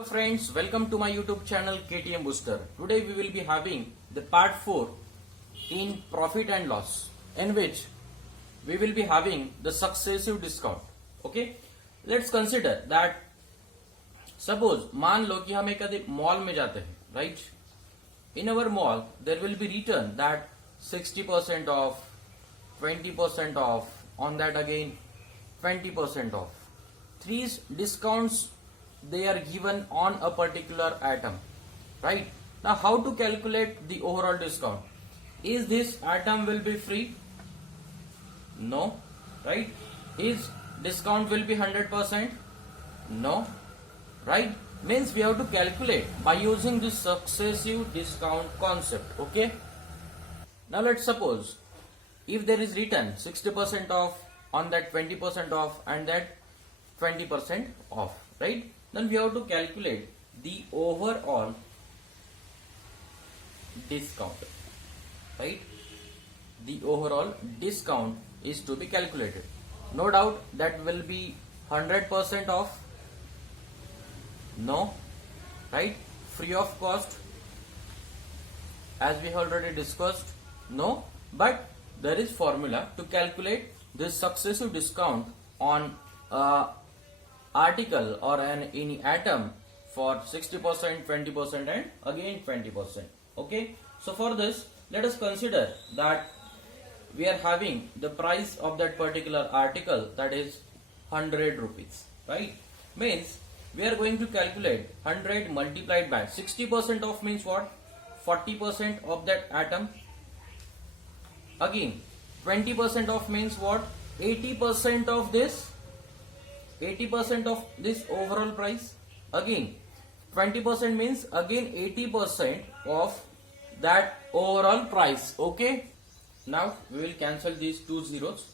Hello friends, welcome to my YouTube channel KTM Booster. Today we will be having the part 4 in profit and loss, in which we will be having the successive discount. Okay, let's consider that suppose मान लो कि हम एक आधे mall में जाते हैं, right? In our mall there will be written that 60% off, 20% off, on that again 20% off. These discounts they are given on a particular item, right? Now how to calculate the overall discount? Is this item will be free? No, right? Is discount will be 100%? No, right? Means we have to calculate by using this successive discount concept. Okay, now let's suppose if there is written 60% off, on that 20% off, and that 20% off, right? Then we have to calculate the overall discount, right? The overall discount is to be calculated. No doubt that will be 100% off. No, right? Free of cost, as we already discussed. No, but there is formula to calculate this successive discount on article or any atom for 60%, 20%, and again 20%. Okay, so for this let us consider that we are having the price of that particular article, that is 100 rupees, right? Means we are going to calculate 100 multiplied by 60% off means what? 40% of that atom. Again 20% off means what? 80% of this, 80% of this overall price. Again 20% means again 80% of that overall price. Okay, now we will cancel these two zeros.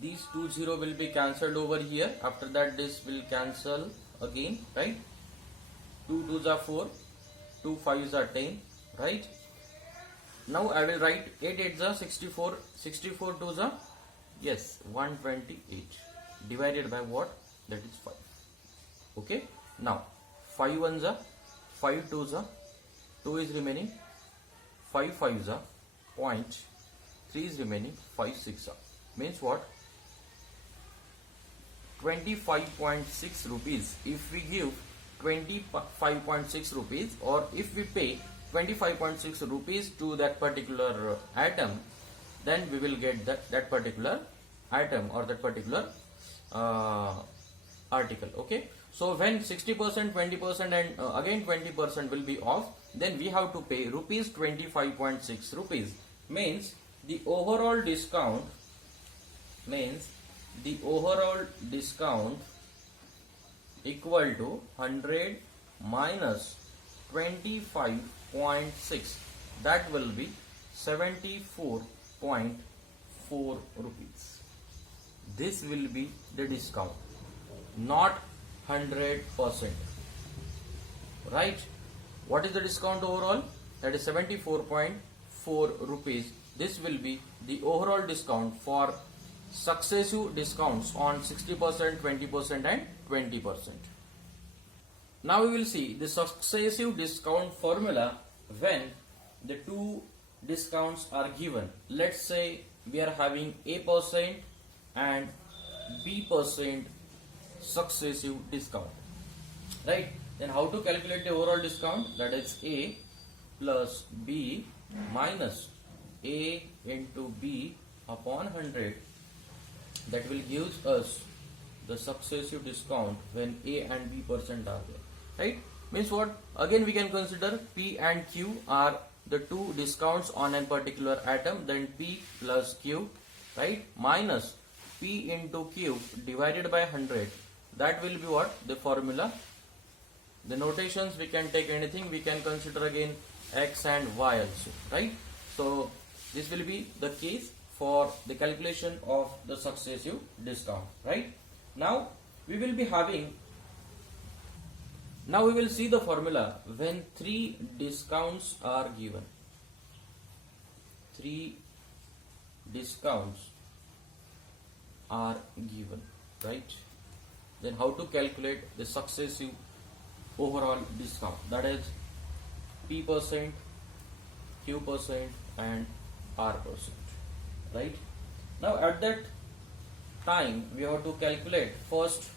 These two zero will be cancelled over here. After that this will cancel again, right? 2 2s are 4, 2 5s are 10, right? Now I will write 8 8s are 64, 64 2s are, yes, 128 divided by what? That is 5. Okay, now 5 1s are, 5 2s are, 2 is remaining, 5 5s are, point 3 is remaining, 5 6 are, means what? 25.6 rupees. If we give 25.6 rupees, or if we pay 25.6 rupees to that particular atom, then we will get that particular item or that particular article. Okay, so when 60%, 20%, and again 20% will be off, then we have to pay rupees 25.6 rupees. Means the overall discount, means the overall discount equal to 100 minus 25.6, that will be 74.4 rupees. This will be the discount, not 100%, right? What is the discount overall? That is 74.4 rupees. This will be the overall discount for successive discounts on 60%, 20%, and 20%. Now we will see the successive discount formula when the two discounts are given. Let's say we are having A% and B% successive discount, right? Then how to calculate the overall discount? That is A plus B minus A into B upon 100. That will give us the successive discount when A and B percent are there, right? Means what? Again we can consider P and Q are the two discounts on a particular atom, then P plus Q, right, minus P into Q divided by 100. That will be what? The formula. The notations we can take anything, we can consider again X and Y also, right? So this will be the case for the calculation of the successive discount, right? Now we will be having, now we will see the formula when three discounts are given. Three discounts are given, right? Then how to calculate the successive overall discount, that is P percent, Q percent and R percent, right? Now at that time we have to calculate first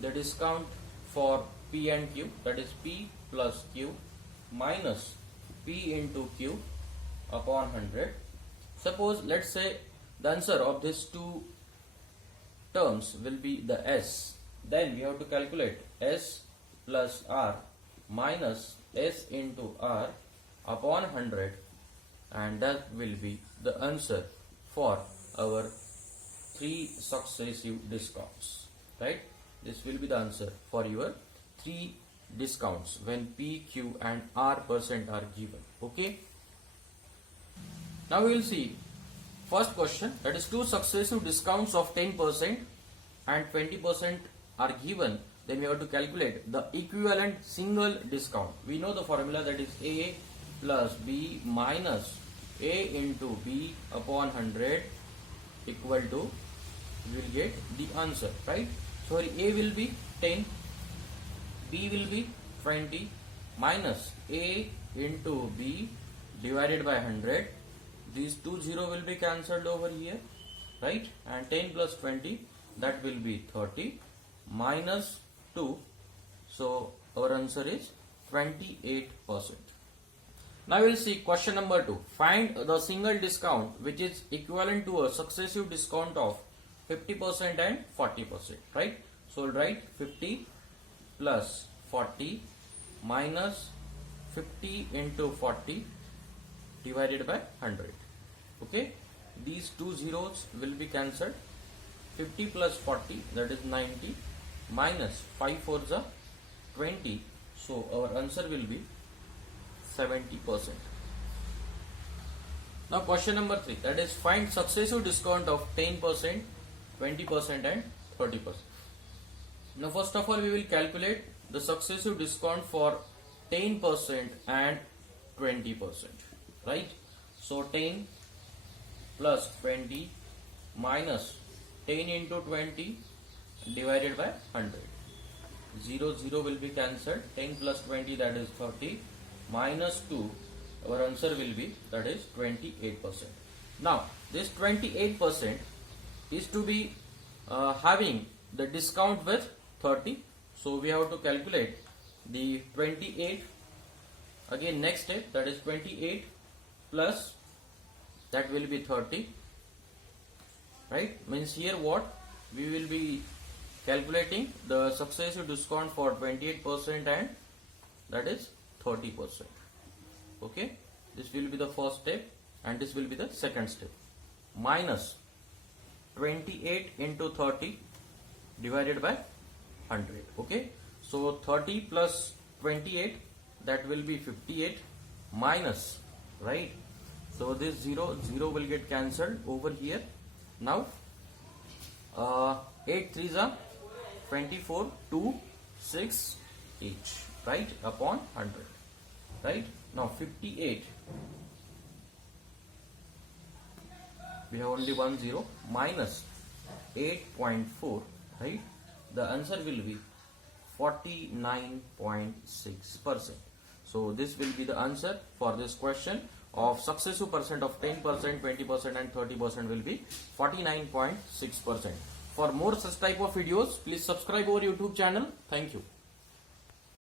the discount for P and Q, that is P plus Q minus P into Q upon 100. Suppose let's say the answer of these two terms will be the S, then we have to calculate S plus R minus S into R upon 100, and that will be the answer for our 3 successive discounts, right? This will be the answer for your 3 discounts when P, Q and R percent are given. Okay. Now we will see first question, that is 2 successive discounts of 10% and 20% are given, then we have to calculate the equivalent single discount. We know the formula, that is A plus B minus A into B upon 100 equal to, we will get the answer, right? So A will be 10, B will be 20 minus A into B divided by 100. These 2 0 will be cancelled over here, right? And 10 plus 20, that will be 30 minus 2. So our answer is 28%. Now we will see question number 2. Find the single discount which is equivalent to a successive discount of 50% and 40%, right? So we'll write 50 plus 40 minus 50 into 40 divided by 100. Okay, these 2 zeros will be cancelled. 50 plus 40, that is 90, minus 5 fours are 20. So our answer will be 70%. Now question number 3, that is find successive discount of 10%, 20% and 30%. Now first of all we will calculate the successive discount for 10% and 20%, right? So 10 plus 20 minus 10 into 20 divided by 100. 0 0 will be cancelled. 10 plus 20, that is 30 minus 2, our answer will be, that is 28%. Now this 28% is to be having the discount with 30. So we have to calculate the 28 again, next step, that is 28 plus, that will be 30, right? Means here what we will be calculating the successive discount for 28% and that is 30%. Okay, this will be the first step and this will be the second step. Minus 28 into 30 divided by 100. Okay, so 30 plus 28, that will be 58 minus, right? So this 0 will get cancelled over here. Now 8 3s are 24, 2 6 each, right, upon 100, right? Now 58, we have only 1 0, minus 8.4, right? The answer will be 49.6%. So this will be the answer for this question of successive percent of 10%, 20% and 30% will be 49.6%. For more such type of videos, please subscribe our YouTube channel. Thank you.